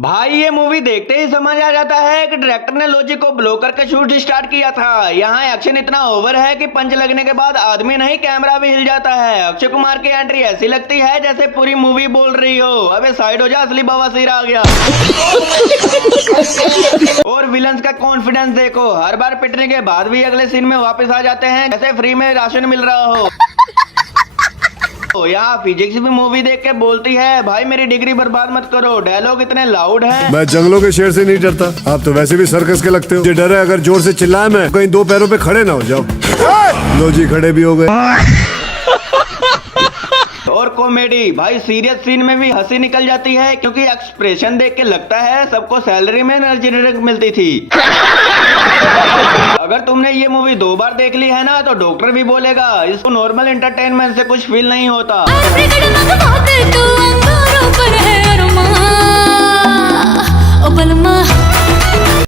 भाई ये मूवी देखते ही समझ आ जाता है कि डायरेक्टर ने लॉजिक को ब्लो करके शूट स्टार्ट किया था। यहाँ एक्शन इतना ओवर है कि पंच लगने के बाद आदमी नहीं कैमरा भी हिल जाता है। अक्षय कुमार की एंट्री ऐसी लगती है जैसे पूरी मूवी बोल रही हो, अबे साइड हो जा असली बवासीर आ गया। और विलन्स का कॉन्फिडेंस देखो, हर बार पिटने के बाद भी अगले सीन में वापस आ जाते हैं जैसे फ्री में राशन मिल रहा हो। यहाँ फिजिक्स भी मूवी देख के बोलती है भाई मेरी डिग्री बर्बाद मत करो, डायलॉग इतने लाउड हैं। मैं जंगलों के शेर से नहीं डरता, आप तो वैसे भी सर्कस के लगते हो। मुझे डर है अगर जोर से चिल्लाए मैं कहीं दो पैरों पे खड़े ना हो जाओ। लो जी खड़े भी हो गए। और कॉमेडी, भाई सीरियस सीन में भी हंसी निकल जाती है क्योंकि एक्सप्रेशन देख के लगता है सबको सैलरी में एनर्जी ड्रिंक मिलती थी। अगर तुमने ये मूवी 2 बार देख ली है ना तो डॉक्टर भी बोलेगा इसको नॉर्मल एंटरटेनमेंट से कुछ फील नहीं होता। पर है